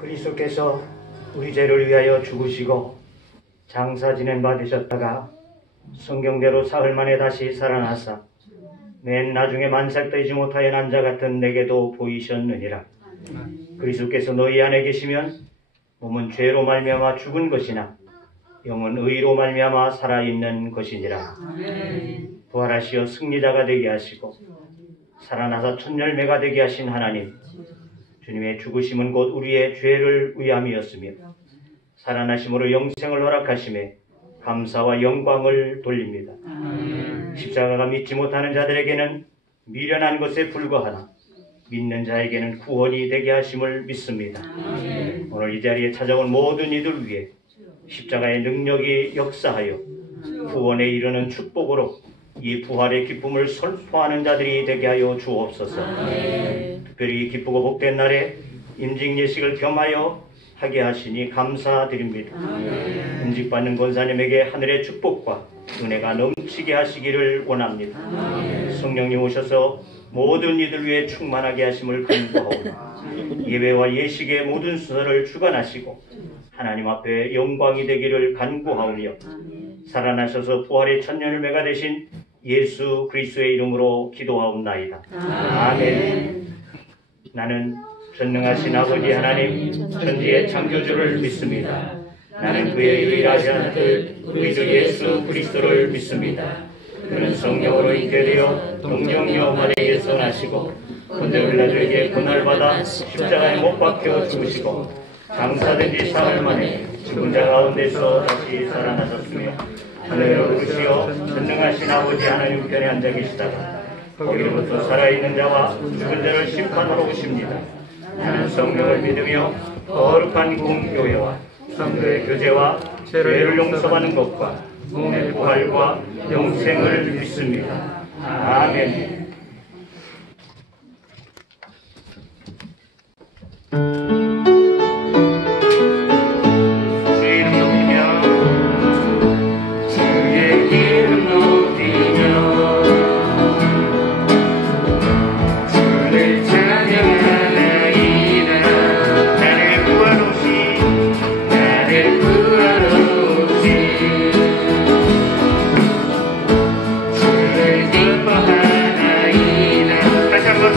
그리스도께서 우리 죄를 위하여 죽으시고 장사 지낸 바 되셨다가 성경대로 사흘 만에 다시 살아나사 맨 나중에 만삭되지 못하여 난 자 같은 내게도 보이셨느니라. 그리스도께서 너희 안에 계시면 몸은 죄로 말미암아 죽은 것이나 영은 의로 말미암아 살아있는 것이니라. 부활하시어 승리자가 되게 하시고 살아나서 첫 열매가 되게 하신 하나님, 주님의 죽으심은 곧 우리의 죄를 위함이었으며 살아나심으로 영생을 허락하심에 감사와 영광을 돌립니다. 십자가가 믿지 못하는 자들에게는 미련한 것에 불과하나 믿는 자에게는 구원이 되게 하심을 믿습니다. 오늘 이 자리에 찾아온 모든 이들 위해 십자가의 능력이 역사하여 구원에 이르는 축복으로 이 부활의 기쁨을 선포하는 자들이 되게 하여 주옵소서. 특별히 기쁘고 복된 날에 임직 예식을 겸하여 하게 하시니 감사드립니다. 임직받는 권사님에게 하늘의 축복과 은혜가 넘치게 하시기를 원합니다. 성령님 오셔서 모든 이들 위해 충만하게 하심을 간구하오니 예배와 예식의 모든 순서를 주관하시고 하나님 앞에 영광이 되기를 간구하오며 살아나셔서 부활의 첫 열매가 되신 예수 그리스도의 이름으로 기도하옵나이다. 아멘. 나는 전능하신 아버지 하나님 천지의 창조주를 믿습니다. 나는 그의 유일하신 아들 우리 주 예수 그리스도를 믿습니다. 그는 성령으로 잉태되어 동정녀 마리아에게서 나시고 본저 빌라도에게 고난받아 십자가에 못 박혀 죽으시고 장사된 지 사흘 만에 죽은 자 가운데서 다시 살아나셨으며 하늘로 오르시어 전능하신 아버지 하나님 편에 앉아 계시다가 거기로부터 살아있는 자와 죽은 자를 심판하러 오십니다. 나는 성령을 믿으며 거룩한 공교회와 성도의 교제와 죄를 용서받는 것과 몸의 부활과 영생을 믿습니다. 아멘.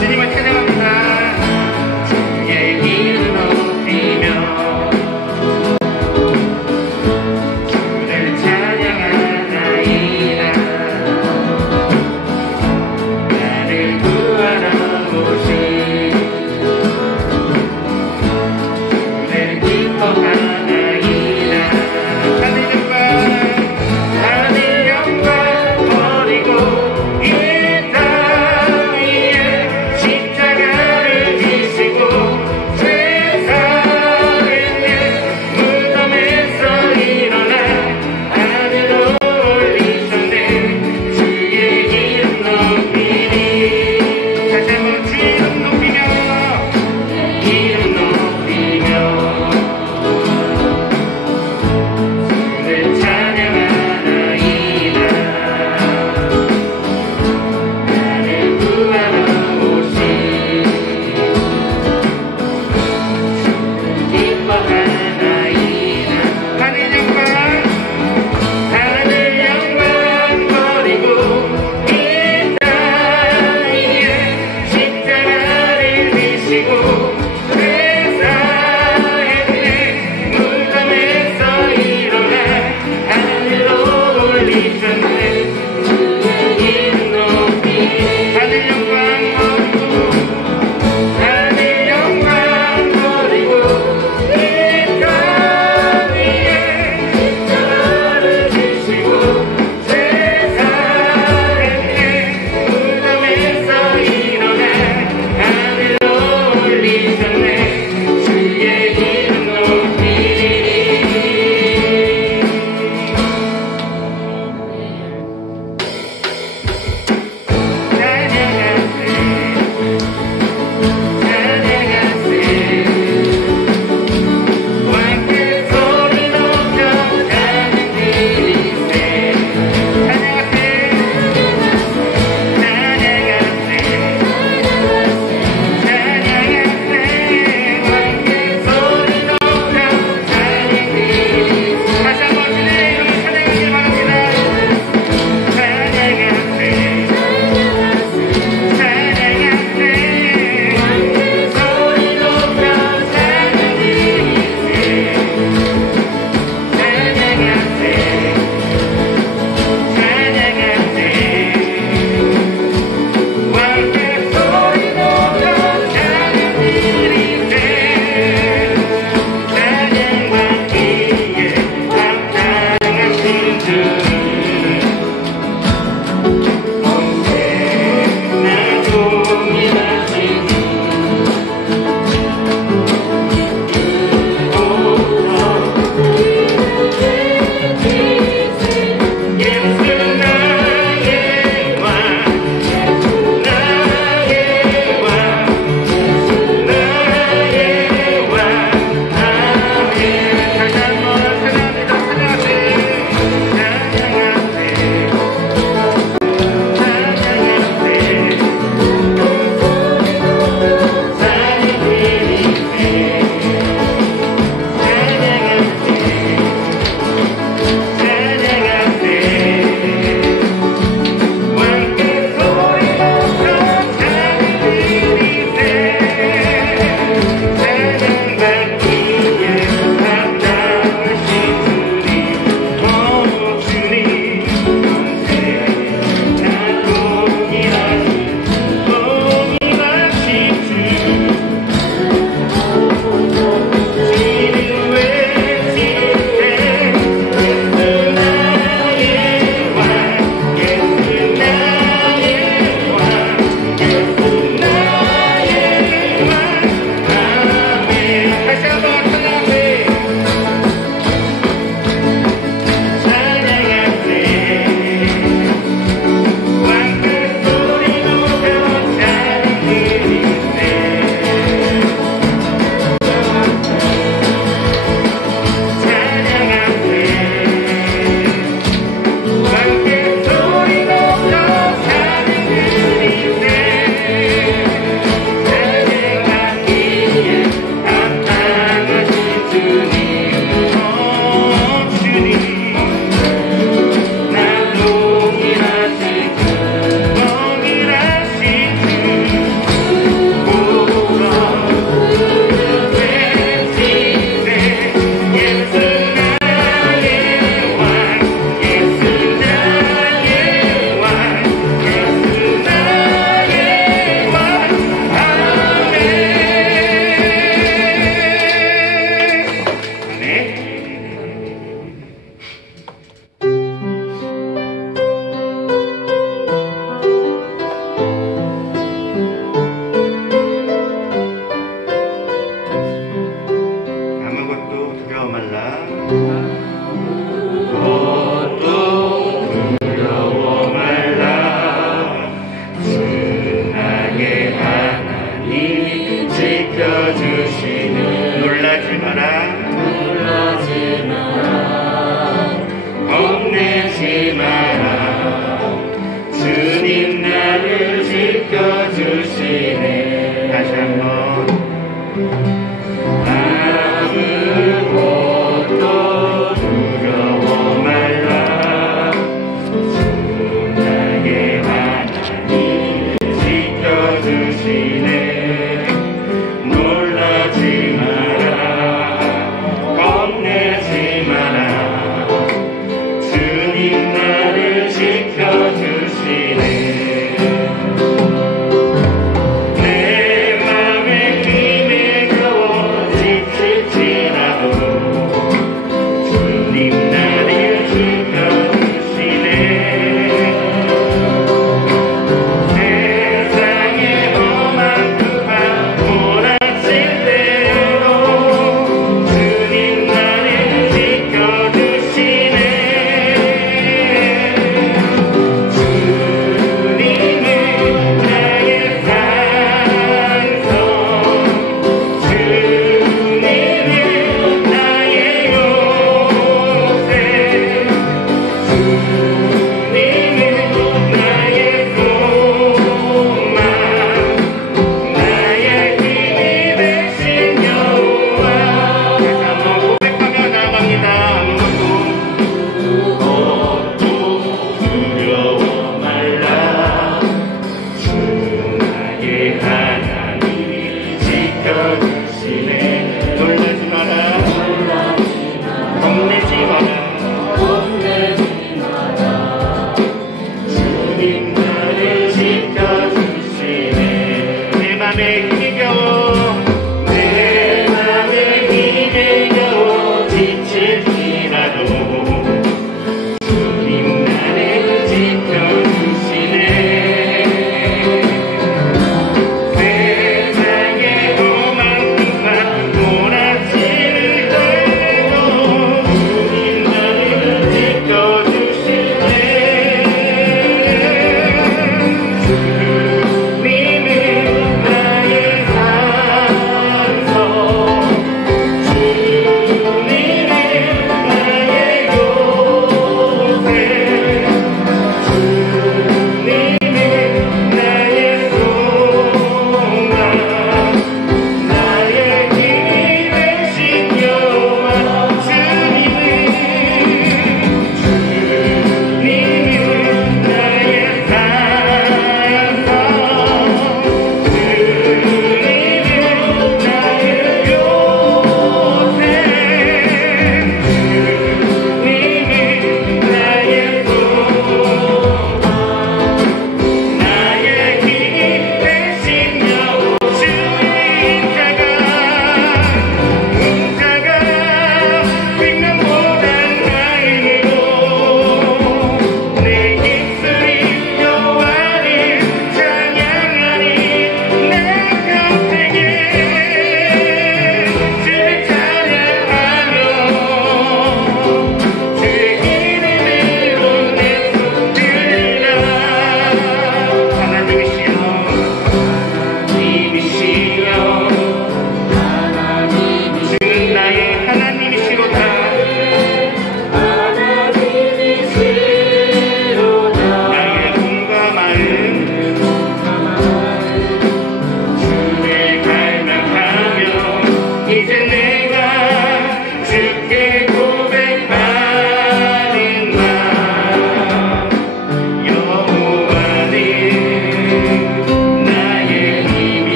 주님을 찬양합니다. 주의 이름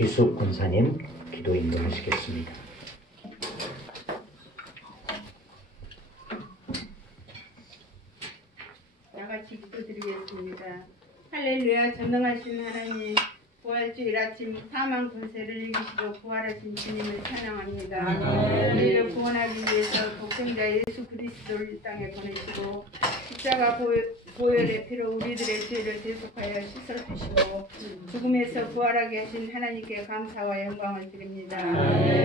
박희숙 군사님 기도 인도하시겠습니다. 나같이 기도드리겠습니다. 할렐루야. 전능하신 하나님, 부활주일 아침 사망 권세를 이기시고 부활하신 주님을 찬양합니다. 우리를 구원하기 위해서 독생자 예수 그리스도를 이 땅에 보내시고 십자가 보혈의 피로 우리들의 죄를 대속하여 씻어주시고 죽음에서 부활하게 하신 하나님께 감사와 영광을 드립니다.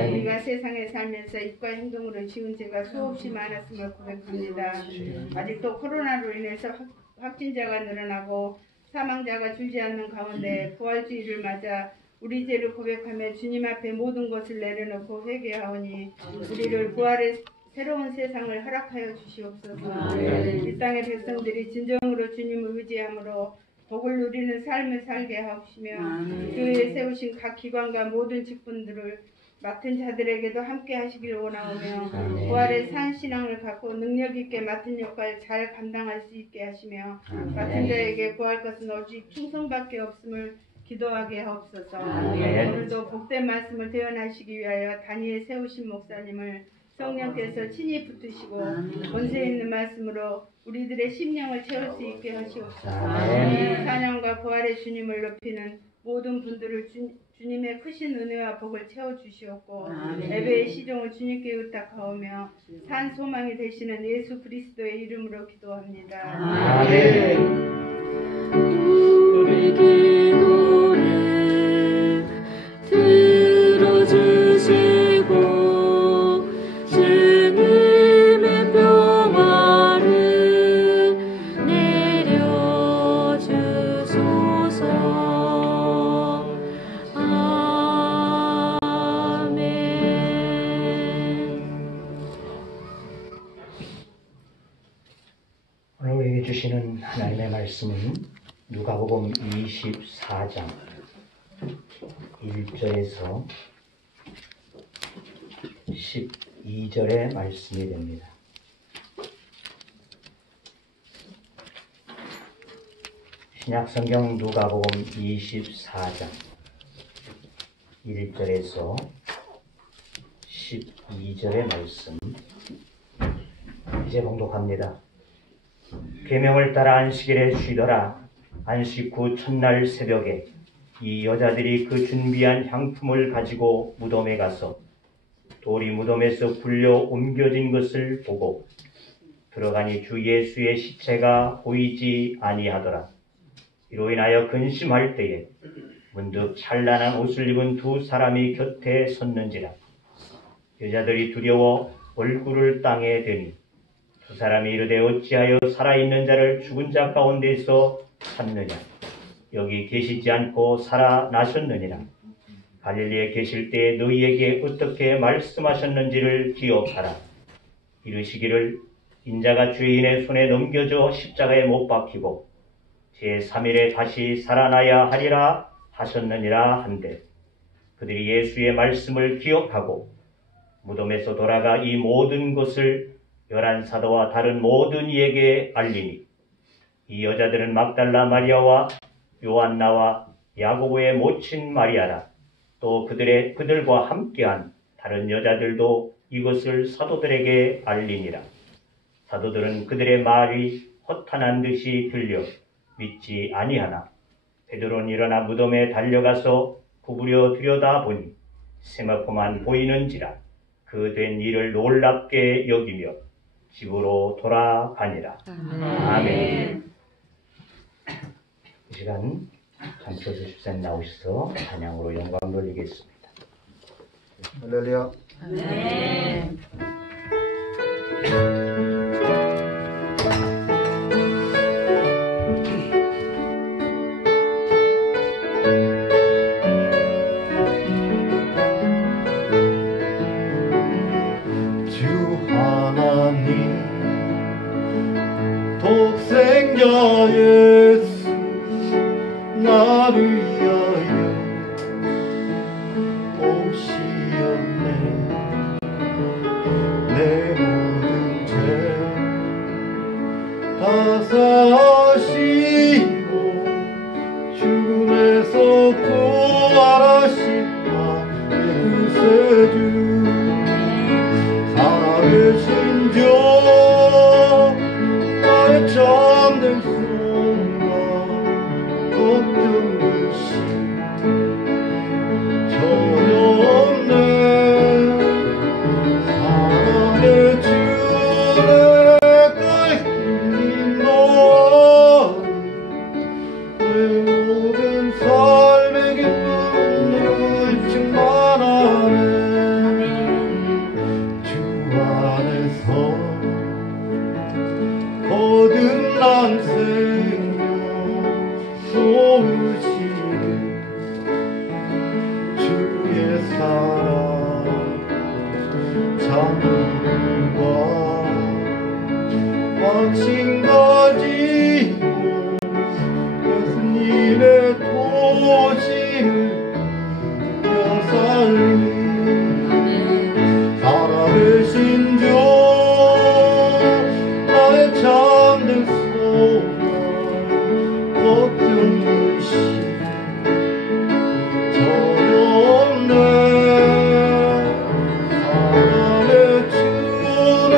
우리가 세상에 살면서 입과 행동으로 지은 죄가 수없이 많았음을 고백합니다. 아직도 코로나로 인해서 확진자가 늘어나고 사망자가 줄지 않는 가운데 부활주의를 맞아 우리 죄를 고백하며 주님 앞에 모든 것을 내려놓고 회개하오니 우리를 부활의 새로운 세상을 허락하여 주시옵소서. 이 땅의 백성들이 진정으로 주님을 의지함으로 복을 누리는 삶을 살게 하시며 교회에 세우신 각 기관과 모든 직분들을 맡은 자들에게도 함께 하시기를 원하오며 부활의 산 신앙을 갖고 능력 있게 맡은 역할을 잘 감당할 수 있게 하시며 맡은 자에게 구할 것은 오직 충성밖에 없음을 기도하게 하옵소서. 오늘도 복된 말씀을 대언하시기 위하여 단위에 세우신 목사님을 성령께서 친히 붙드시고 권세 있는 말씀으로 우리들의 심령을 채울 수 있게 하시옵소서. 찬양과 부활의 주님을 높이는 모든 분들을 주님의 크신 은혜와 복을 채워주시옵고 예배의 시종을 주님께 의탁하오며 산 소망이 되시는 예수 그리스도의 이름으로 기도합니다. 아멘. 우리 기도를 들어주시고 주님의 평화를 내려주소서. 오늘 우리에게 주시는 하나님의 말씀은 누가복음 24장 1절에서 12절의 말씀이 됩니다. 신약성경 누가복음 24장 1절에서 12절의 말씀 이제 봉독합니다. 계명을 따라 안식일에 쉬더라. 안식 후 첫날 새벽에 이 여자들이 그 준비한 향품을 가지고 무덤에 가서 돌이 무덤에서 굴려 옮겨진 것을 보고 들어가니 주 예수의 시체가 보이지 아니하더라. 이로 인하여 근심할 때에 문득 찬란한 옷을 입은 두 사람이 곁에 섰는지라. 여자들이 두려워 얼굴을 땅에 대니 두 사람이 이르되 어찌하여 살아있는 자를 죽은 자 가운데서 찾느냐. 여기 계시지 않고 살아나셨느니라. 갈릴리에 계실 때 너희에게 어떻게 말씀하셨는지를 기억하라. 이르시기를 인자가 죄인의 손에 넘겨져 십자가에 못 박히고 제3일에 다시 살아나야 하리라 하셨느니라 한데 그들이 예수의 말씀을 기억하고 무덤에서 돌아가 이 모든 것을 11사도와 다른 모든 이에게 알리니 이 여자들은 막달라 마리아와 요한나와 야고보의 모친 마리아라. 또 그들과 함께한 다른 여자들도 이것을 사도들에게 알리니라. 사도들은 그들의 말이 허탄한 듯이 들려 믿지 아니하나 베드로는 일어나 무덤에 달려가서 구부려 들여다보니 세마포만 보이는지라. 그 된 일을 놀랍게 여기며 집으로 돌아가니라. 아멘. 이 시간 장초수 집사님 나오셔서 찬양으로 영광 돌리겠습니다. 할렐루야. 네. 독생자 예수 나를 위하여 오시었네. 내 모든 죄 다 사시고 죽음에서 부활하신 살아계신 주 나의 잠든 순간 어떤 것이 전혀 없네. 사랑의 주내 끌린 너와 내 모든 삶의 기쁨을 충만하네. 주 안에서 거듭난 생명 소유시는 주의 사랑 장과 확신 가지고 예수님의 도심을 이겨 살리 살아계신 주 나의 잠든 소망 어떤 것이 전혀 없네. 사랑의 주내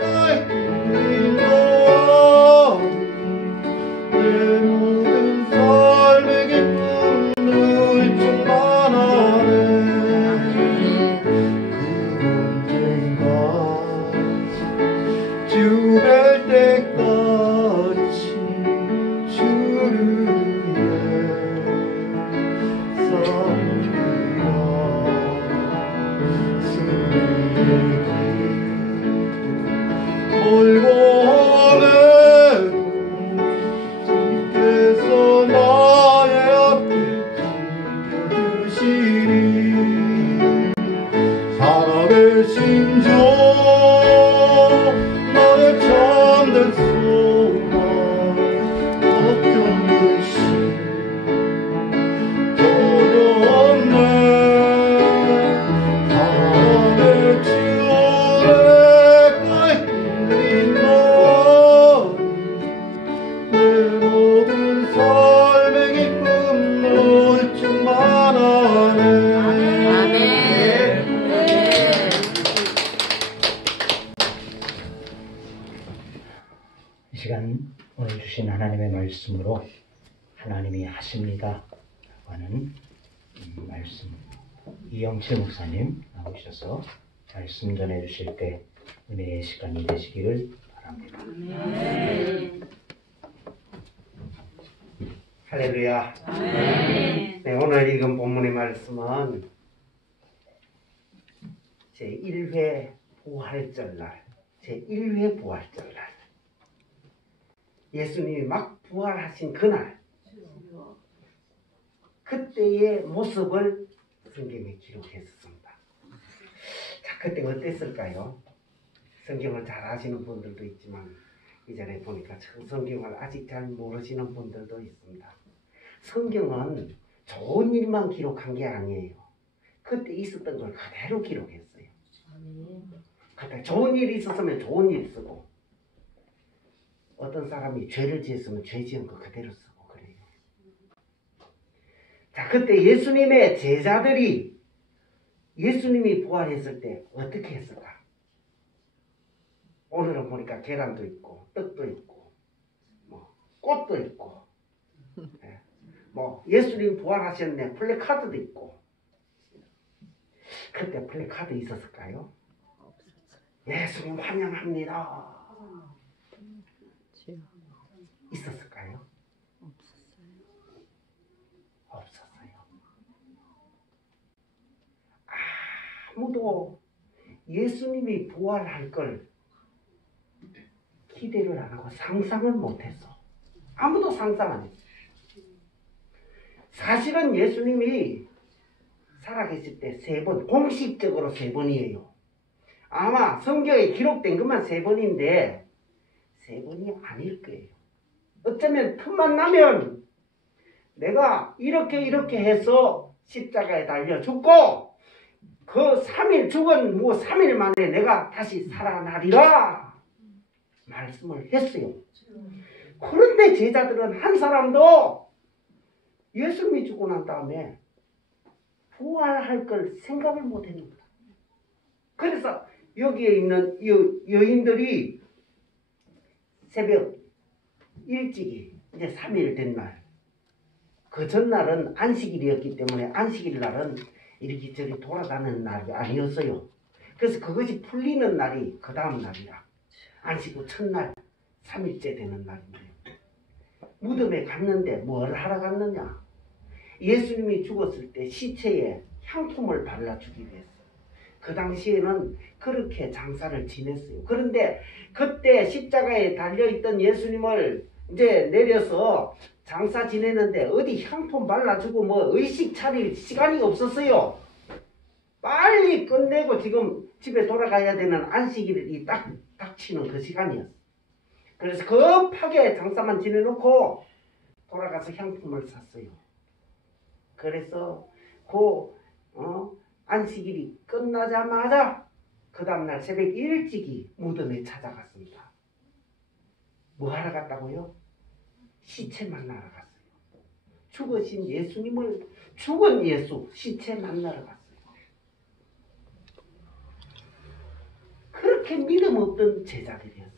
끌린 너와 내 모든 삶의 기쁨을 충만하네. 그 언젠가 주 뵐 때까지 주를 위해 싸우리라. 승리의 길 멀고 험해도 주께서 나의 앞을 지켜주시리. 살아계신 주 나의 잠든 소망 어떤 것이 전혀 없네. 사랑의 주내 끌린 너와 내 모든 삶의 기쁨을 충만하네. 이 시간 오늘 주신 하나님의 말씀으로 하나님이 하십니다 하는 말씀, 이영채 목사님 나오셔서 말씀 전해 주실 때 은혜의 시간이 되시기를 바랍니다. 할렐루야. 네, 오늘 읽은 본문의 말씀은 제1회 부활절날, 제1회 부활절날, 예수님이 막 부활하신 그날, 그때의 모습을 성경에 기록했습니다. 자, 그때 어땠을까요? 성경을 잘 아시는 분들도 있지만 이전에 보니까 성경을 아직 잘 모르시는 분들도 있습니다. 성경은 좋은 일만 기록한 게 아니에요. 그때 있었던 걸 그대로 기록했어요. 그때 좋은 일이 있었으면 좋은 일 쓰고, 어떤 사람이 죄를 지었으면 죄 지은 거 그대로 쓰고 그래요. 자, 그때 예수님의 제자들이 예수님이 부활했을 때 어떻게 했을까? 오늘은 보니까 계란도 있고 떡도 있고 뭐 꽃도 있고 뭐 예수님 부활하셨네 플래카드도 있고. 그때 플래카드 있었을까요? 예수님 환영합니다 있었을까요? 없었어요. 아무도 예수님이 부활할 걸 기대를 안 하고 상상을 못했어. 아무도 상상 안 했어. 사실은 예수님이 살아계실 때 3번, 공식적으로 3번이에요. 아마 성경에 기록된 것만 3번인데 3번이 아닐 거예요. 어쩌면 틈만 나면 내가 이렇게 해서 십자가에 달려 죽고 그 3일 죽은 3일 만에 내가 다시 살아나리라 말씀을 했어요. 그런데 제자들은 한 사람도 예수님이 죽고 난 다음에 부활할 걸 생각을 못 했습니다. 그래서 여기에 있는 여인들이 새벽 일찍이 이제 3일 된 날, 그 전날은 안식일이었기 때문에 안식일 날은 이렇게 저리 돌아다니는 날이 아니었어요. 그래서 그것이 풀리는 날이 그 다음 날이라. 안식 후 첫날 3일째 되는 날인데 무덤에 갔는데 뭘 하러 갔느냐? 예수님이 죽었을 때 시체에 향품을 발라주기 위해서. 그 당시에는 그렇게 장사를 지냈어요. 그런데 그때 십자가에 달려있던 예수님을 이제 내려서 장사 지내는데 어디 향품 발라주고 뭐 의식 차릴 시간이 없었어요. 빨리 끝내고 지금 집에 돌아가야 되는 안식일이 딱 닥치는 그 시간이었어. 그래서 급하게 장사만 지내놓고 돌아가서 향품을 샀어요. 그래서 안식일이 끝나자마자 그 다음날 새벽 일찍이 무덤에 찾아갔습니다. 뭐 하러 갔다고요? 시체 만나러 갔어요. 죽으신 예수님을, 죽은 예수 시체 만나러 갔어요. 그렇게 믿음 없던 제자들이었어요.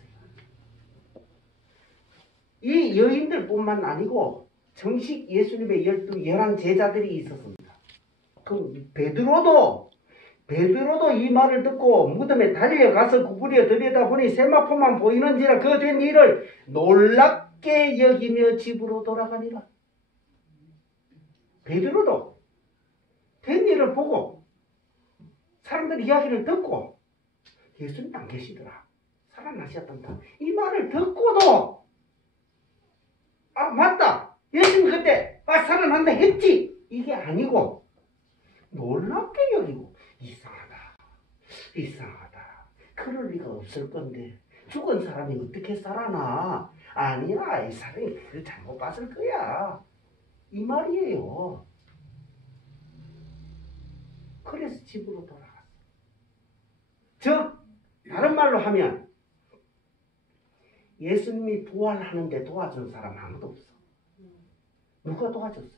이 여인들뿐만 아니고 정식 예수님의 11 제자들이 있었습니다. 그 베드로도 이 말을 듣고 무덤에 달려가서 구부려 들여다보니 세마포만 보이는지라 그 된 일을 놀랍게 여기며 집으로 돌아가니라. 베드로도 된 일을 보고 사람들 이야기를 듣고 예수님 안 계시더라, 살아나셨단다, 이 말을 듣고도 아 맞다, 예수님 그때 살아난다 했지, 이게 아니고 놀랍게 여기고 이상하다, 그럴 리가 없을 건데 죽은 사람이 어떻게 살아나, 아니야, 이 사람이 그걸 잘못 봤을 거야, 이 말이에요. 그래서 집으로 돌아갔어. 즉 다른 말로 하면 예수님이 부활하는데 도와준 사람 아무도 없어. 누가 도와줬어?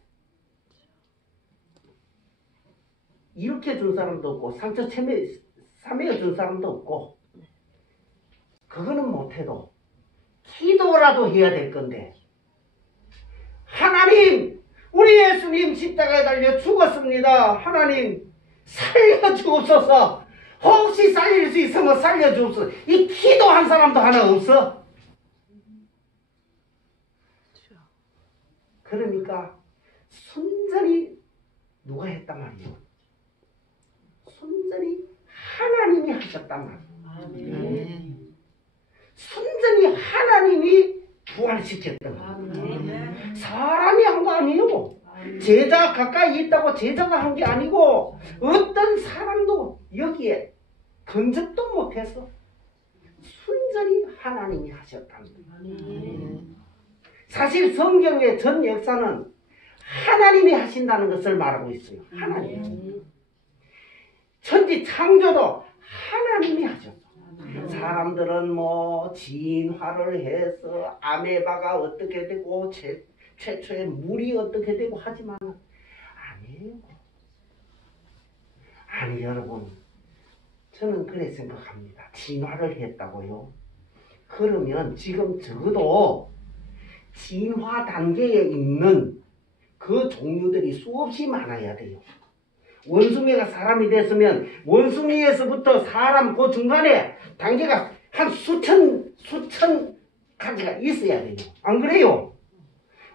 이렇게 준 사람도 없고 상처 참여 준 사람도 없고, 그거는 못해도 기도라도 해야 될 건데, 하나님 우리 예수님 십자가에 달려 죽었습니다, 하나님 살려주옵소서, 혹시 살릴 수 있으면 살려주옵소서, 이 기도한 사람도 하나 없어. 그러니까 순전히 누가 했단 말이에요? 순전히 하나님이 하셨단 말이에요. 순전히 하나님이 부활시켰단 말이에요. 사람이 한 거 아니에요. 제자 가까이 있다고 제자가 한 게 아니고 어떤 사람도 여기에 근접도 못해서 순전히 하나님이 하셨다는 거예요. 사실 성경의 전 역사는 하나님이 하신다는 것을 말하고 있어요. 하나님. 천지 창조도 하나님이 하셨어. 사람들은 뭐 진화를 해서 아메바가 어떻게 되고 최초의 물이 어떻게 되고 하지만 아니에요. 아니 여러분, 저는 그래 생각합니다. 진화를 했다고요? 그러면 지금 적어도 진화 단계에 있는 그 종류들이 수없이 많아야 돼요. 원숭이가 사람이 됐으면 원숭이에서부터 사람 그 중간에 단계가 한 수천 가지가 있어야 돼요. 안 그래요?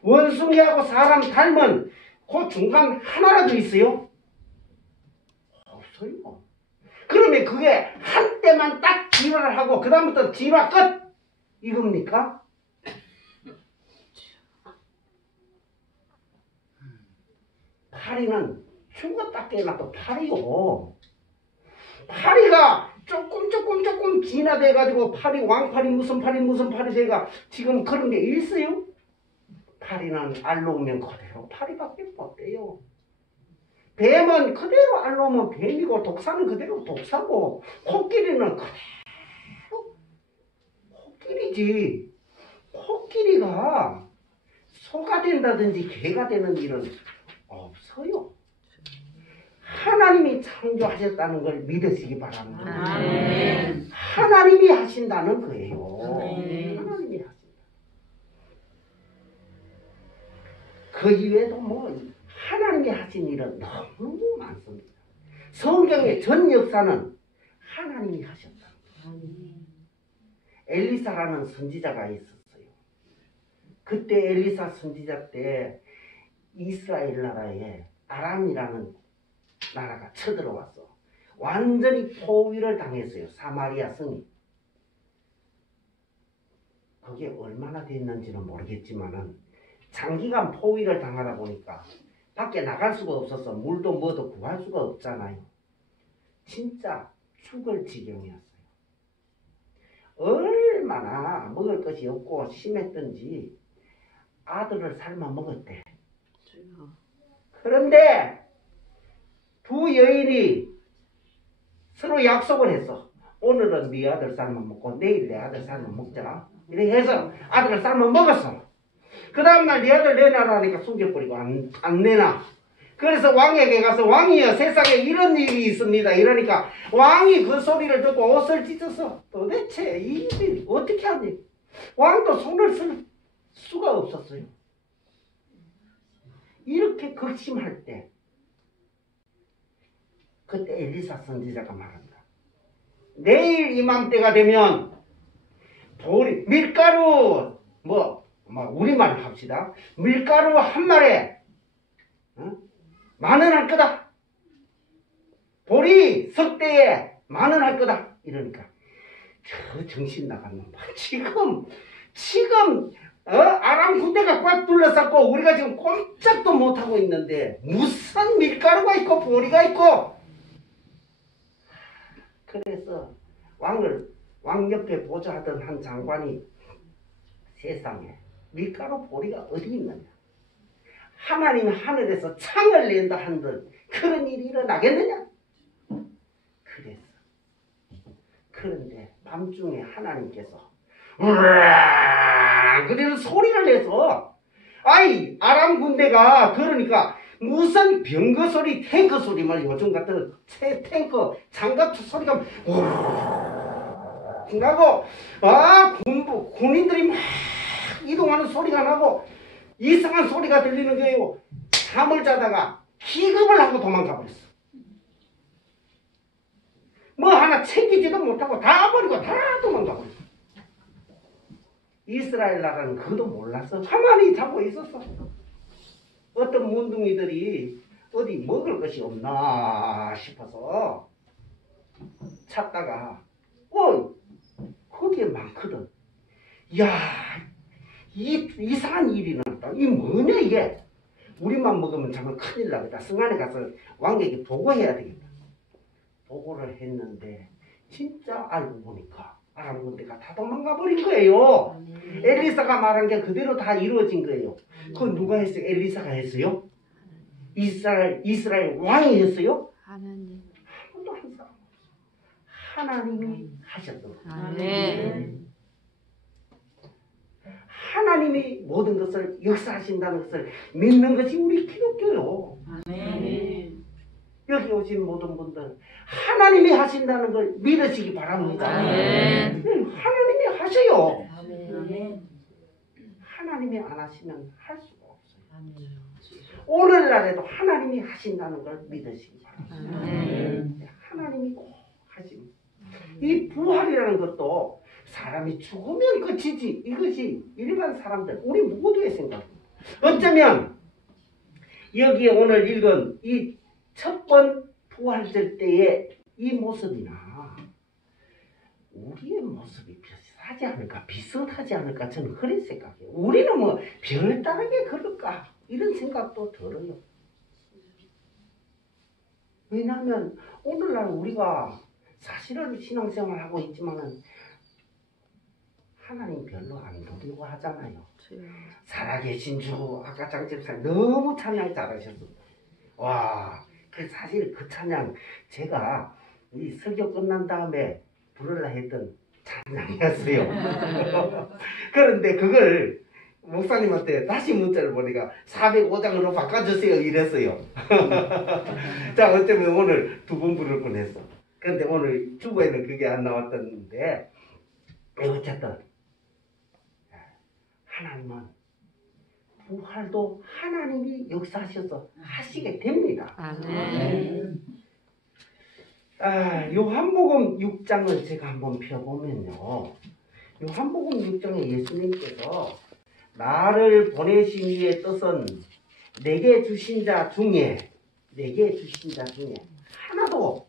원숭이하고 사람 닮은 그 중간 하나라도 있어요? 없어요. 그러면 그게 한때만 딱 진화를 하고 그 다음부터 진화 끝! 이겁니까? 파리는 죽었다 깨어나도 파리요. 파리가 조금 진화돼가지고 파리, 왕파리, 무슨 파리 돼가 지금 그런 게 있어요? 파리는 알로 오면 그대로 파리밖에 못 돼요. 뱀은 그대로 알로 오면 뱀이고, 독사는 그대로 독사고, 코끼리는 그대로 코끼리지. 코끼리가 소가 된다든지 개가 되는 일은 없어요. 하나님이 창조하셨다는 걸 믿으시기 바랍니다. 아멘. 하나님이 하신다는 거예요. 아멘. 하나님이 하신다. 그 이외에도 뭐 하나님이 하신 일은 너무 많습니다. 성경의 전 역사는 하나님이 하셨다. 엘리사라는 선지자가 있었어요. 그때 엘리사 선지자 때 이스라엘 나라에 아람이라는 나라가 쳐들어와서 완전히 포위를 당했어요. 사마리아 성이. 그게 얼마나 됐는지는 모르겠지만은 장기간 포위를 당하다 보니까 밖에 나갈 수가 없어서 물도 뭐도 구할 수가 없잖아요. 진짜 죽을 지경이었어요. 얼마나 먹을 것이 없고 심했던지 아들을 삶아 먹었대. 그런데 두 여인이 서로 약속을 했어. 오늘은 네 아들 삶아 먹고 내일 내 아들 삶아 먹자. 이렇게 해서 아들을 삶아 먹었어. 그 다음날 네 아들 내놔라니까 숨겨버리고 안 내놔. 그래서 왕에게 가서 왕이여 세상에 이런 일이 있습니다. 이러니까 왕이 그 소리를 듣고 옷을 찢어서 도대체 이 일이 어떻게 하니? 왕도 손을 쓸 수가 없었어요. 이렇게 극심할 때 그때 엘리사 선지자가 말한다. 내일 이맘때가 되면 보리 밀가루 우리말 합시다. 밀가루 한 마리에 10,000원 할 거다. 보리 석대에 10,000원 할 거다. 이러니까 저 정신 나간 놈 봐. 지금 아람 군대가 꽉 둘러쌌고 우리가 지금 꼼짝도 못하고 있는데 무슨 밀가루가 있고 보리가 있고. 그래서 왕 옆에 보좌하던 한 장관이 세상에 밀가루 보리가 어디 있느냐. 하나님 하늘에서 창을 낸다 한들 그런 일이 일어나겠느냐. 그랬어. 그런데 밤중에 하나님께서 그래서 소리를 내서 아람 군대가 그러니까 무슨 병거 소리 탱크 소리 말이야. 요즘 같은 탱크 장갑 소리가 나고 군인들이 막 이동하는 소리가 나고 이상한 소리가 들리는 거예요. 잠을 자다가 기겁을 하고 도망가 버렸어. 뭐 하나 챙기지도 못하고 다 버리고 다 도망가 버렸어. 이스라엘 나라는 그도 몰랐어. 가만히 자고 있었어. 어떤 문둥이들이 어디 먹을 것이 없나 싶어서 찾다가 거기에 많거든. 야, 이상한 일이 났다. 이 뭐냐 이게. 우리만 먹으면 정말 큰일 나겠다. 성안에 가서 왕에게 보고해야 되겠다. 보고를 했는데 진짜 알고 보니까 아람 군대가 다 도망가 버린 거예요. 엘리사가 말한 게 그대로 다 이루어진 거예요. 그건 누가 했어요? 엘리사가 했어요? 이스라엘 왕이 했어요? 하나님. 아무도 한 사람 없어요. 하나님이 하셨던 거예요. 아멘. 하나님이 모든 것을 역사하신다는 것을 믿는 것이 우리 기독교요. 아멘. 여기 오신 모든 분들 하나님이 하신다는 걸 믿으시기 바랍니다. 아멘. 하나님이 하셔요. 아멘. 하나님이 안 하시면 할 수가 없어요. 아멘. 오늘날에도 하나님이 하신다는 걸 믿으시기 바랍니다. 아멘. 하나님이 꼭 하십니다. 이 부활이라는 것도 사람이 죽으면 끝이지. 이것이 일반 사람들 우리 모두의 생각입니다. 어쩌면 여기에 오늘 읽은 이 첫 번 부활절 때의 이 모습이나 우리의 모습이 비슷하지 않을까 저는 그런 생각이에요. 우리는 뭐 별다르게 그럴까 이런 생각도 들어요. 왜냐하면 오늘날 우리가 사실은 신앙생활을 하고 있지만은 하나님 별로 안 두려워 하잖아요. 살아계신 주 아까 장집사님 너무 찬양 잘하셨습니다. 와, 사실 그 찬양 제가 이 설교 끝난 다음에 부르려 했던 찬양이었어요. 그런데 그걸 목사님한테 다시 문자를 보니까 405장으로 바꿔주세요 이랬어요. 자, 어쩌면 오늘 두 번 부를 뻔했어. 근데 오늘 주보에는 그게 안 나왔던데 어쨌든 하나님은 부활도 하나님이 역사하셔서 하시게 됩니다. 아멘. 요한복음 6장을 제가 한번 펴보면요. 요한복음 6장에 예수님께서 나를 보내신 이의 뜻은 내게 주신 자 중에 하나도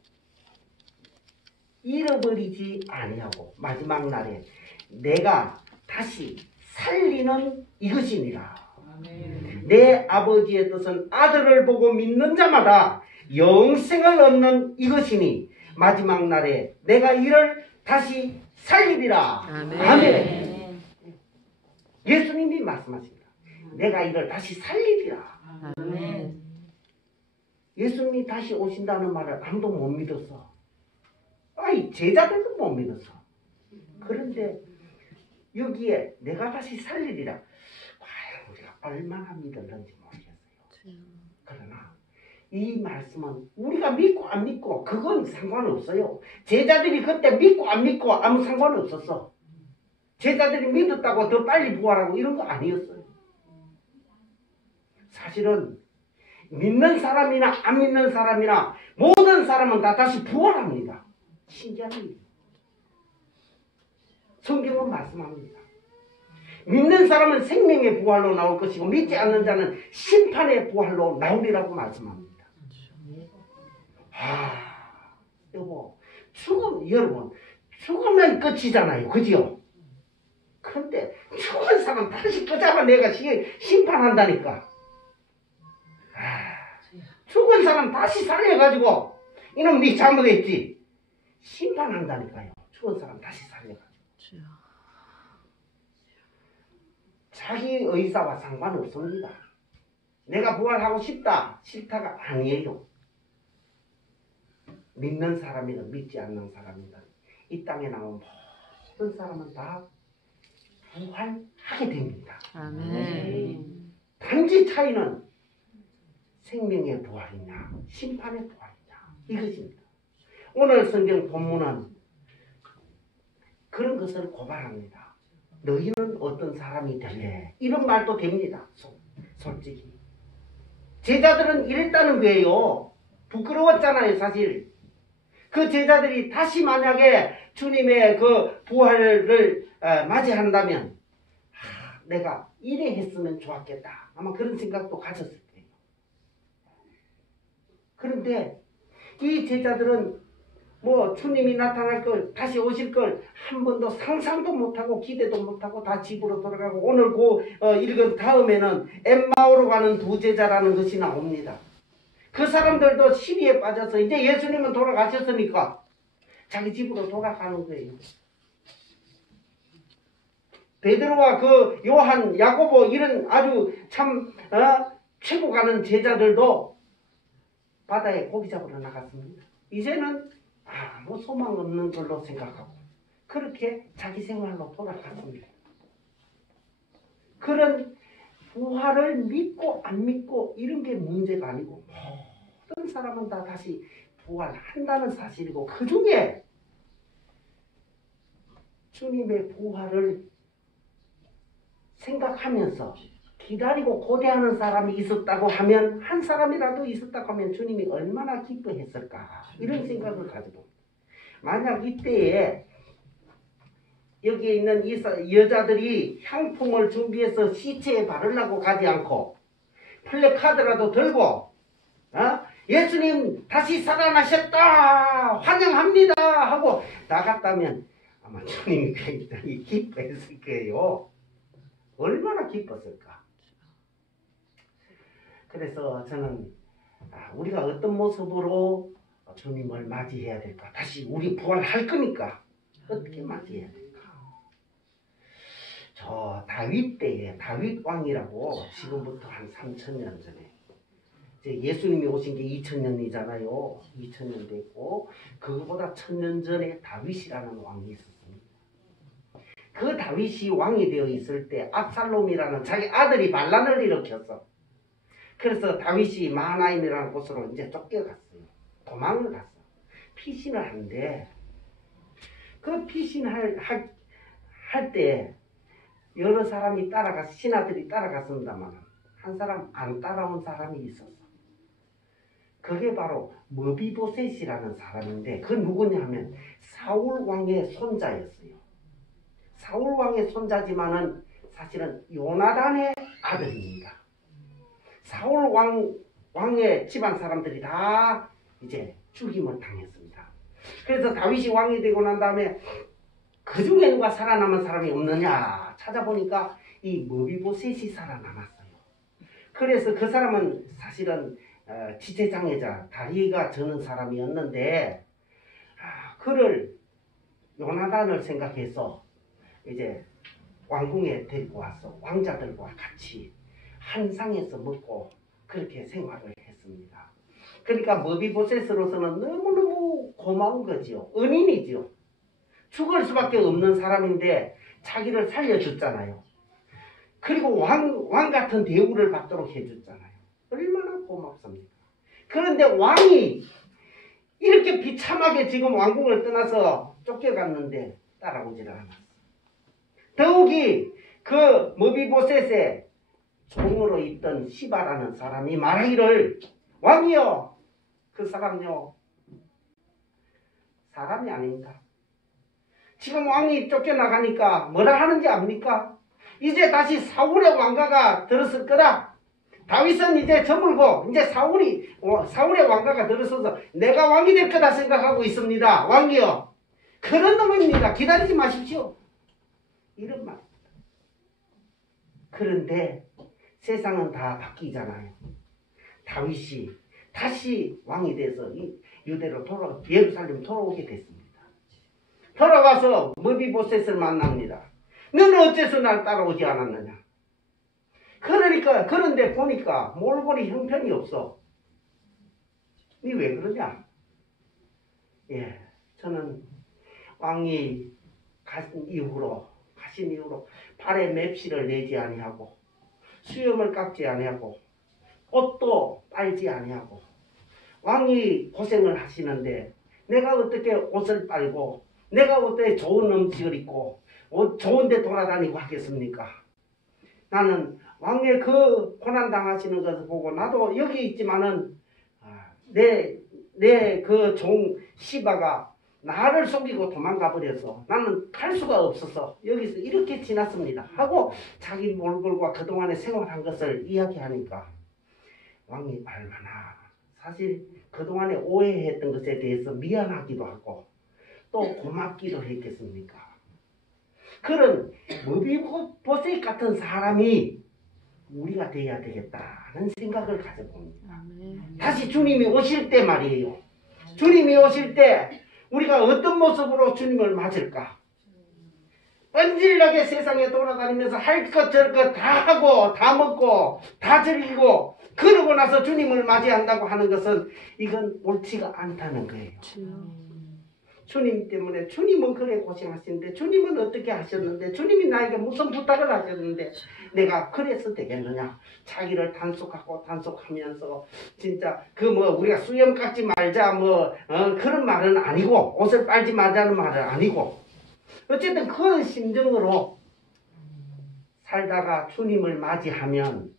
잃어버리지 아니하고 마지막 날에 내가 다시 살리는 이것이니라. 내 아버지의 뜻은 아들을 보고 믿는 자마다 영생을 얻는 이것이니 마지막 날에 내가 이를 다시 살리리라. 아멘. 예수님이 말씀하십니다. 내가 이를 다시 살리리라. 아멘. 예수님이 다시 오신다는 말을 아무도 못 믿었어. 제자들도 못 믿었어. 그런데 여기에 내가 다시 살리리라. 과연 우리가 얼마나 믿었는지 모르겠어요. 그러나 이 말씀은 우리가 믿고 안 믿고 그건 상관없어요. 제자들이 그때 믿고 안 믿고 아무 상관없었어. 제자들이 믿었다고 더 빨리 부활하고 이런 거 아니었어요. 사실은 믿는 사람이나 안 믿는 사람이나 모든 사람은 다 다시 부활합니다. 신기한 일이에요. 성경은 말씀합니다. 믿는 사람은 생명의 부활로 나올 것이고 믿지 않는 자는 심판의 부활로 나오리라고 말씀합니다. 여러분 죽으면 끝이잖아요. 그죠? 그런데 죽은 사람 다시 끄잡아내가 심판한다니까. 죽은 사람 다시 살려가지고 이놈 네 잘못했지 심판한다니까요. 죽은 사람 다시 살려가지고 자기 의사와 상관없습니다. 내가 부활하고 싶다 싫다가 아니에요. 믿는 사람이든 믿지 않는 사람이든 이 땅에 나온 모든 사람은 다 부활하게 됩니다. 아멘. 단지 차이는 생명의 부활이냐 심판의 부활이냐 이것입니다. 오늘 성경 본문은 그런 것을 고발합니다. 너희는 어떤 사람이 될래? 이런 말도 됩니다. 솔직히 제자들은 이랬다는 거예요. 부끄러웠잖아요. 사실 그 제자들이 다시 만약에 주님의 그 부활을 맞이한다면 내가 이래 했으면 좋았겠다. 아마 그런 생각도 가졌을 거예요. 그런데 이 제자들은 뭐 주님이 나타날 걸 다시 오실 걸 한 번도 상상도 못하고 기대도 못하고 다 집으로 돌아가고 오늘 읽은 다음에는 엠마오로 가는 두 제자라는 것이 나옵니다. 그 사람들도 시리에 빠져서 이제 예수님은 돌아가셨으니까 자기 집으로 돌아가는 거예요. 베드로와 그 요한, 야고보 이런 아주 참 최고 가는 제자들도 바다에 고기 잡으러 나갔습니다. 이제는 아무 소망 없는 걸로 생각하고 그렇게 자기 생활로 돌아갔습니다. 그런 부활을 믿고 안 믿고 이런 게 문제가 아니고 모든 사람은 다 다시 부활한다는 사실이고 그 중에 주님의 부활을 생각하면서 기다리고 고대하는 사람이 있었다고 하면 한 사람이라도 있었다고 하면 주님이 얼마나 기뻐했을까 이런 생각을 가지고 만약 이때에 여기에 있는 이 여자들이 향품을 준비해서 시체에 바르려고 가지 않고 플래카드라도 들고 예수님 다시 살아나셨다 환영합니다 하고 나갔다면 아마 주님이 굉장히 기뻐했을 거예요. 얼마나 기뻤을까. 그래서 저는 우리가 어떤 모습으로 주님을 맞이해야 될까. 다시 우리 부활할 거니까 어떻게 맞이해야 될까. 저 다윗 때에 다윗 왕이라고 지금부터 한 3000년 전에 이제 예수님이 오신 게 2000년이잖아요. 2000년 됐고 그거보다 1000년 전에 다윗이라는 왕이 있었습니다. 그 다윗이 왕이 되어 있을 때 압살롬이라는 자기 아들이 반란을 일으켰어. 그래서 다윗이 마하나임이라는 곳으로 이제 쫓겨갔어요. 도망을 갔어. 피신을 하는데 그 피신할 때 여러 사람이 따라가서 신하들이 따라갔습니다만 한 사람 안 따라온 사람이 있었어. 그게 바로 머비보셋이라는 사람인데 그 누구냐 하면 사울 왕의 손자였어요. 사울 왕의 손자지만은 사실은 요나단의 아들입니다. 사울 왕의 집안 사람들이 다 이제 죽임을 당했습니다. 그래서 다윗이 왕이 되고 난 다음에 그 중에 누가 살아남은 사람이 없느냐 찾아보니까 이 머비보셋이 살아남았어요. 그래서 그 사람은 사실은 지체장애자 다리가 저는 사람이었는데 그를 요나단을 생각해서 이제 왕궁에 데리고 와서 왕자들과 같이 한 상에서 먹고 그렇게 생활을 했습니다. 그러니까 머비보셋으로서는 너무너무 고마운 거지요. 은인이지요. 죽을 수밖에 없는 사람인데 자기를 살려줬잖아요. 그리고 왕 같은 대우를 받도록 해줬잖아요. 얼마나 고맙습니까? 그런데 왕이 이렇게 비참하게 지금 왕궁을 떠나서 쫓겨갔는데 따라오지를 않았어. 더욱이 그 머비보셋의 종으로 있던 시바라는 사람이 말하기를 왕이여 그 사람요 사람이 아닙니다. 지금 왕이 쫓겨나가니까 뭐라 하는지 압니까? 이제 다시 사울의 왕가가 들었을 거다. 다윗은 이제 저물고 이제 사울의 왕가가 들어서서 내가 왕이 될 거다 생각하고 있습니다. 왕이여 그런 놈입니다. 기다리지 마십시오. 이런 말입니다. 그런데 세상은 다 바뀌잖아요. 다윗이 다시 왕이 돼서 유대로 예루살렘 돌아오게 됐습니다. 돌아와서 머비보셋을 만납니다. 너는 어째서 날 따라오지 않았느냐? 그런데 보니까 몰골이 형편이 없어. 니 왜 그러냐? 예, 저는 왕이 가신 이후로 발에 맵시를 내지 아니하고 수염을 깎지 아니하고 옷도 빨지 아니하고 왕이 고생을 하시는데 내가 어떻게 옷을 빨고 내가 어떻게 좋은 음식을 입고 좋은 데 돌아다니고 하겠습니까? 나는 왕의 그 고난 당하시는 것을 보고 나도 여기 있지만은 내 그 종 시바가 나를 속이고 도망가 버려서 나는 갈 수가 없어서 여기서 이렇게 지났습니다 하고 자기 몰골과 그동안에 생활한 것을 이야기하니까 왕이 얼마나 사실 그동안에 오해했던 것에 대해서 미안하기도 하고 또 고맙기도 했겠습니까? 그런 머비보셋 같은 사람이 우리가 돼야 되겠다는 생각을 가져봅니다. 다시 주님이 오실 때 말이에요. 주님이 오실 때 우리가 어떤 모습으로 주님을 맞을까? 뻔질나게 세상에 돌아다니면서 할 것 저럴 것 다 하고 다 먹고 다 즐기고 그러고 나서 주님을 맞이한다고 하는 것은 이건 옳지가 않다는 거예요. 주님 때문에 주님은 그래 고생하시는데 주님은 어떻게 하셨는데 주님이 나에게 무슨 부탁을 하셨는데 내가 그래서 되겠느냐? 자기를 단속하면서 진짜 우리가 수염 깎지 말자 그런 말은 아니고 옷을 빨지 말자는 말은 아니고 어쨌든 그런 심정으로 살다가 주님을 맞이하면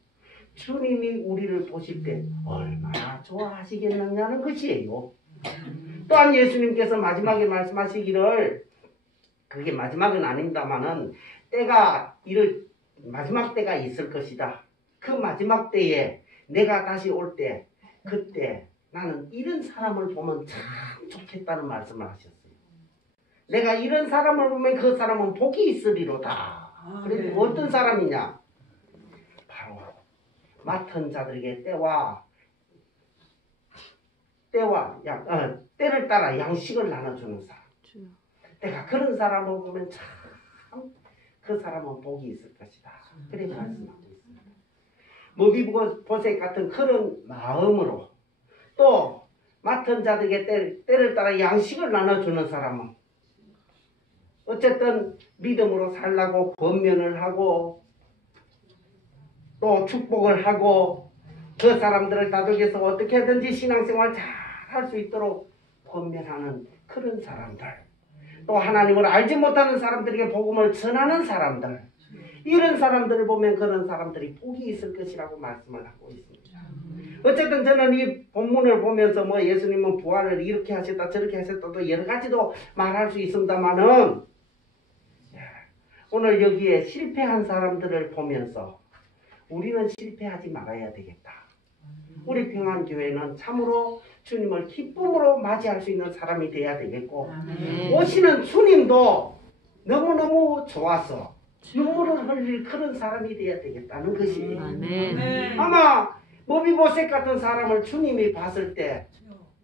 주님이 우리를 보실 때 얼마나 좋아하시겠느냐는 것이에요. 또한 예수님께서 마지막에 말씀하시기를 그게 마지막은 아닙니다만은 마지막 때가 있을 것이다. 그 마지막 때에 내가 다시 올 때 그때 나는 이런 사람을 보면 참 좋겠다는 말씀을 하셨어요. 내가 이런 사람을 보면 그 사람은 복이 있으리로다. 그래서 어떤 사람이냐? 바로 맡은 자들에게 때를 따라 양식을 나눠주는 사람. 내가 그런 사람을 보면 참 그 사람은 복이 있을 것이다. 그렇게 말씀하고 있습니다. 머비보셋 같은 그런 마음으로 또 맡은 자들에게 때를 따라 양식을 나눠주는 사람은 어쨌든 믿음으로 살라고 권면을 하고 또 축복을 하고 그 사람들을 다독여서 어떻게든지 신앙생활 잘 할 수 있도록 권면하는 그런 사람들, 또 하나님을 알지 못하는 사람들에게 복음을 전하는 사람들, 이런 사람들을 보면 그런 사람들이 복이 있을 것이라고 말씀을 하고 있습니다. 어쨌든 저는 이 본문을 보면서 뭐 예수님은 부활을 이렇게 하셨다 저렇게 하셨다 또 여러 가지도 말할 수 있습니다만은 오늘 여기에 실패한 사람들을 보면서 우리는 실패하지 말아야 되겠다. 우리 평안교회는 참으로 주님을 기쁨으로 맞이할 수 있는 사람이 돼야 되겠고 오시는 주님도 너무너무 좋아서 눈물을 흘릴 그런 사람이 돼야 되겠다는 것이 아마 모비보셋 같은 사람을 주님이 봤을 때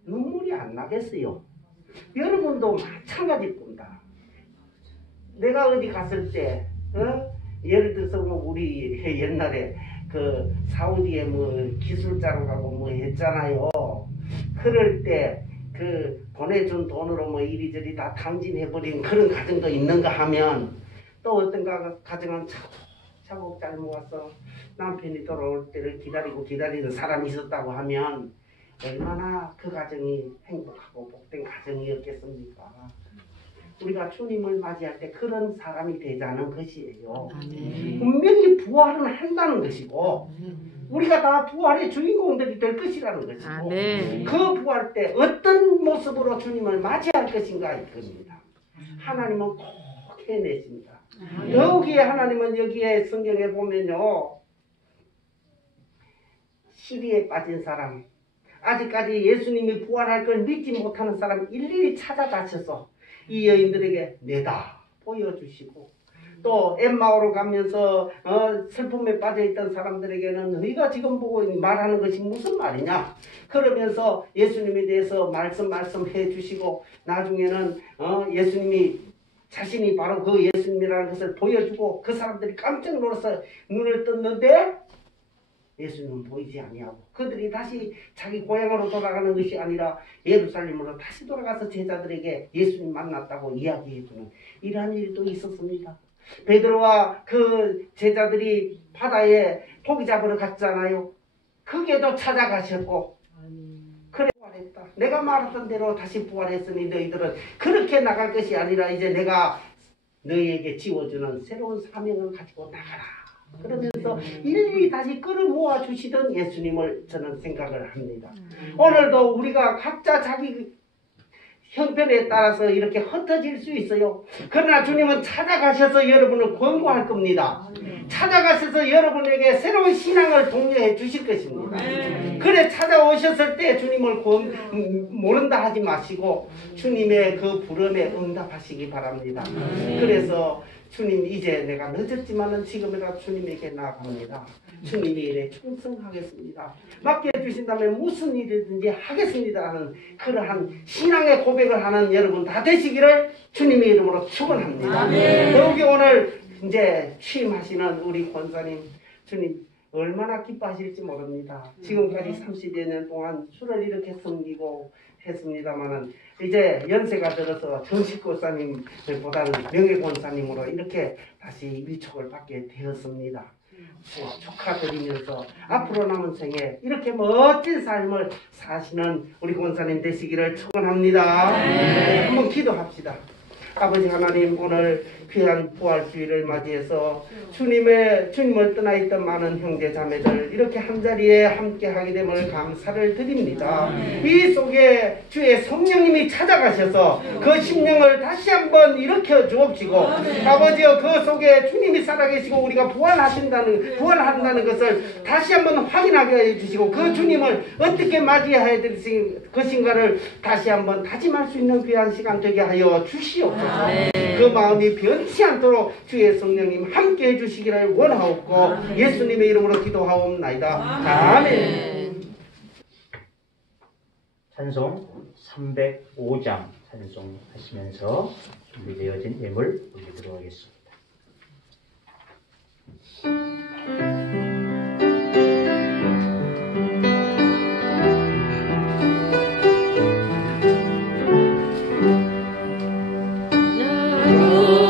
눈물이 안 나겠어요. 여러분도 마찬가지일 겁니다. 내가 어디 갔을 때 예를 들어서 뭐 우리 옛날에 그 사우디에 뭐 기술자로 가고 뭐 했잖아요. 그럴 때 그 보내준 돈으로 뭐 이리저리 다 탕진해버린 그런 가정도 있는가 하면 또 어떤 가정은 차곡차곡 잘 모아서 남편이 돌아올 때를 기다리는 사람이 있었다고 하면 얼마나 그 가정이 행복하고 복된 가정이었겠습니까? 우리가 주님을 맞이할 때 그런 사람이 되자는 것이에요. 분명히 부활은 한다는 것이고 우리가 다 부활의 주인공들이 될 것이라는 것이고 그 부활 때 어떤 모습으로 주님을 맞이할 것인가 이겁니다. 하나님은 꼭 해내십니다. 더욱이 하나님은 여기에 성경에 보면요, 시비에 빠진 사람, 아직까지 예수님이 부활할 걸 믿지 못하는 사람 일일이 찾아가셔서 이 여인들에게 내다 보여주시고 또 엠마오로 가면서 슬픔에 빠져있던 사람들에게는 너희가 지금 보고 말하는 것이 무슨 말이냐 그러면서 예수님에 대해서 말씀해 주시고 나중에는 예수님이 자신이 바로 그 예수님이라는 것을 보여주고 그 사람들이 깜짝 놀라서 눈을 떴는데 예수님은 보이지 아니하고 그들이 다시 자기 고향으로 돌아가는 것이 아니라 예루살렘으로 다시 돌아가서 제자들에게 예수님 만났다고 이야기해주는 이러한 일도 있었습니다. 베드로와 그 제자들이 바다에 고기 잡으러 갔잖아요. 거기에도 찾아가셨고 그래 부활했다. 내가 말했던 대로 다시 부활했으니 너희들은 그렇게 나갈 것이 아니라 이제 내가 너희에게 지워주는 새로운 사명을 가지고 나가라. 그러면서 일일이 다시 끌어모아 주시던 예수님을 저는 생각을 합니다. 오늘도 우리가 각자 자기 형편에 따라서 이렇게 흩어질 수 있어요. 그러나 주님은 찾아가셔서 여러분을 권고할 겁니다. 찾아가셔서 여러분에게 새로운 신앙을 독려해 주실 것입니다. 그래 찾아오셨을 때 주님을 모른다 하지 마시고 주님의 그 부름에 응답하시기 바랍니다. 그래서 주님 이제 내가 늦었지만은 지금이라도 주님에게 나아갑니다. 주님의 일에 충성하겠습니다. 맡겨주신다면 무슨 일이든지 하겠습니다 하는 그러한 신앙의 고백을 하는 여러분 다 되시기를 주님의 이름으로 축원합니다. 더욱이 오늘 이제 취임하시는 우리 권사님 주님 얼마나 기뻐하실지 모릅니다. 지금까지 30여 년 동안 주를 이렇게 섬기고 했습니다만은 이제 연세가 들어서 정식 권사님보다는 명예 권사님으로 이렇게 다시 일촉을 받게 되었습니다. 축하드리면서 앞으로 남은 생에 이렇게 멋진 삶을 사시는 우리 권사님 되시기를 축원합니다. 한번 기도합시다. 아버지 하나님 오늘 귀한 부활주의를 맞이해서 주님을 떠나 있던 많은 형제 자매들 이렇게 한자리에 함께 하게 됨을 감사를 드립니다. 이 속에 주의 성령님이 찾아가셔서 그 심령을 다시 한번 일으켜 주옵시고 아버지여 그 속에 주님이 살아계시고 우리가 부활한다는 것을 다시 한번 확인하게 해주시고 그 주님을 어떻게 맞이해야 될 것인가를 다시 한번 다짐할 수 있는 귀한 시간 되게 하여 주시옵소서. 그 마음이 변치 않도록 주의 성령님 함께 해주시기를 원하옵고 예수님의 이름으로 기도하옵나이다. 아멘. 찬송 305장 찬송하시면서 준비되어진 예물 올리도록 하겠습니다. 나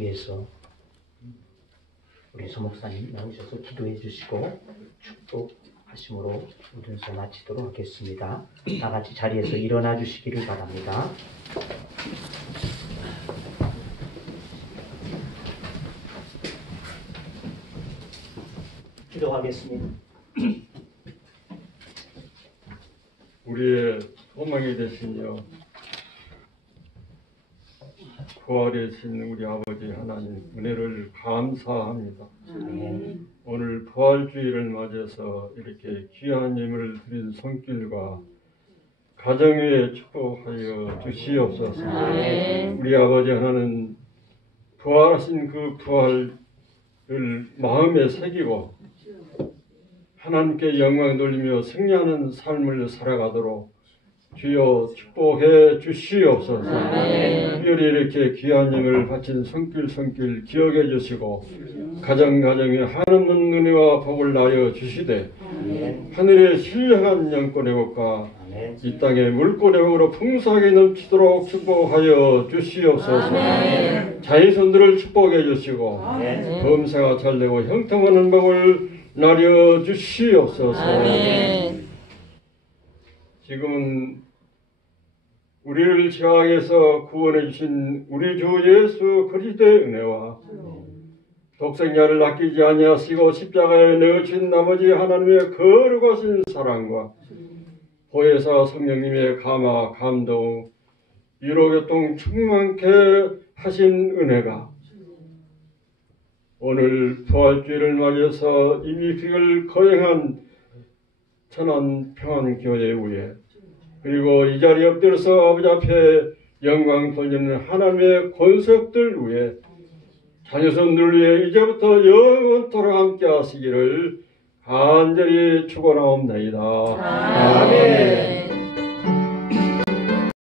위해서 우리 소목사님 나오셔서 기도해 주시고 축복하심으로 모든 수 마치도록 하겠습니다. 다 같이 자리에서 일어나 주시기를 바랍니다. 기도하겠습니다. 우리의 소망이 되시며 부활이신 우리 아버지 하나님 은혜를 감사합니다. 아멘. 오늘 부활주의를 맞아서 이렇게 귀한 예물을 드린 손길과 가정 위에 축복하여 주시옵소서. 아멘. 우리 아버지 하나는 부활하신 그 부활을 마음에 새기고 하나님께 영광 돌리며 승리하는 삶을 살아가도록 주여 축복해 주시옵소서. 아멘. 특별히 이렇게 귀한 예물을 바친 손길 기억해 주시고 가정에 한없는 은혜와 복을 나여 주시되 아멘. 하늘의 신령한 영권의 복과 아멘. 이 땅의 물권의 복으로 풍성하게 넘치도록 축복하여 주시옵소서. 아멘. 자손들을 축복해 주시고 아멘. 범사가 잘되고 형통하는 복을 나려 주시옵소서. 아멘. 지금은 우리를 죄악에서 구원해 주신 우리 주 예수 그리스도의 은혜와 독생자를 아끼지 아니하시고 십자가에 내어진 나머지 하나님의 거룩하신 사랑과 보혜사 성령님의 감화 감동 위로교통 충만케 하신 은혜가 오늘 부활주의를 맞이해서 이미 그걸 거행한 천안평안교회 위에 그리고 이 자리에 엎드려서 아버지 앞에 영광 돌리는 하나님의 권석들 위에 자녀손들 위해 이제부터 영원토록 함께 하시기를 간절히 축원하옵나이다. 아멘.